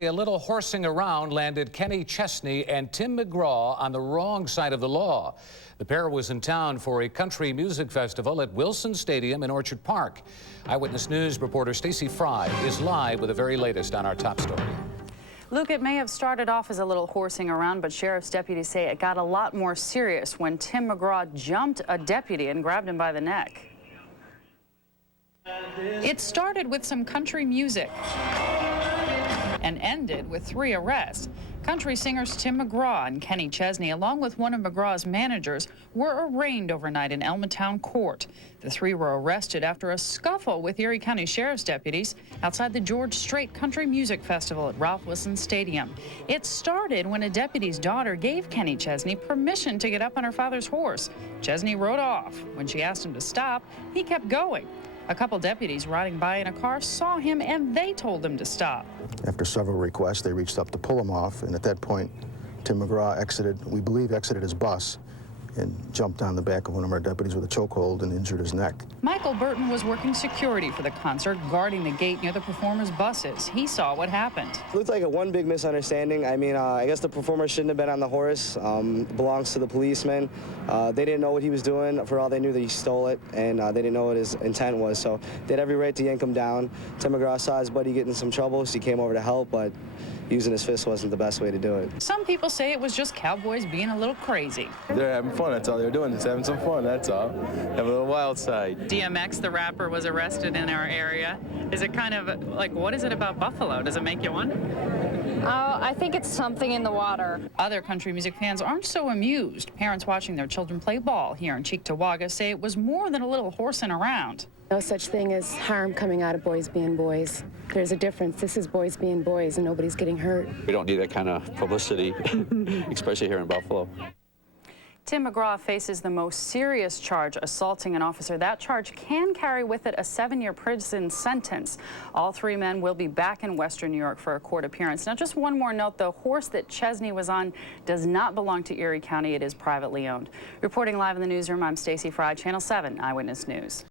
A little horsing around landed Kenny Chesney and Tim McGraw on the wrong side of the law. The pair was in town for a country music festival at Wilson Stadium in Orchard Park. Eyewitness News reporter Stacey Frey is live with the very latest on our top story. Luke, it may have started off as a little horsing around, but sheriff's deputies say it got a lot more serious when Tim McGraw jumped a deputy and grabbed him by the neck. It started with some country music and ended with 3 arrests. Country singers Tim McGraw and Kenny Chesney, along with one of McGraw's managers, were arraigned overnight in Elmatown Court. The 3 were arrested after a scuffle with Erie County Sheriff's deputies outside the George Strait Country Music Festival at Ralph Wilson Stadium. It started when a deputy's daughter gave Kenny Chesney permission to get up on her father's horse. Chesney rode off. When she asked him to stop, he kept going. A couple deputies riding by in a car saw him and they told him to stop. After several requests, they reached up to pull him off, and at that point, Tim McGraw we believe exited his bus and jumped on the back of one of our deputies with a chokehold and injured his neck. Michael Burton was working security for the concert, guarding the gate near the performers' buses. He saw what happened. It looked like one big misunderstanding. I mean, I guess the performer shouldn't have been on the horse. It belongs to the policeman. They didn't know what he was doing. For all they knew, that he stole it, and they didn't know what his intent was. So they had every right to yank him down. Tim McGraw saw his buddy get in some trouble, so he came over to help, but using his fist wasn't the best way to do it. Some people say it was just cowboys being a little crazy. They're having fun, that's all they're doing, just having some fun, that's all. Have a little wild side. DMX, the rapper, was arrested in our area. Is it kind of like, what is it about Buffalo? Does it make you wonder? I think it's something in the water. Other country music fans aren't so amused. Parents watching their children play ball here in Cheektowaga say it was more than a little horsing around. No such thing as harm coming out of boys being boys. There's a difference. This is boys being boys, and nobody's getting hurt. We don't need that kind of publicity, especially here in Buffalo. Tim McGraw faces the most serious charge, assaulting an officer. That charge can carry with it a 7-year prison sentence. All 3 men will be back in Western New York for a court appearance. Now, just one more note, the horse that Chesney was on does not belong to Erie County. It is privately owned. Reporting live in the newsroom, I'm Stacey Frey, Channel 7 Eyewitness News.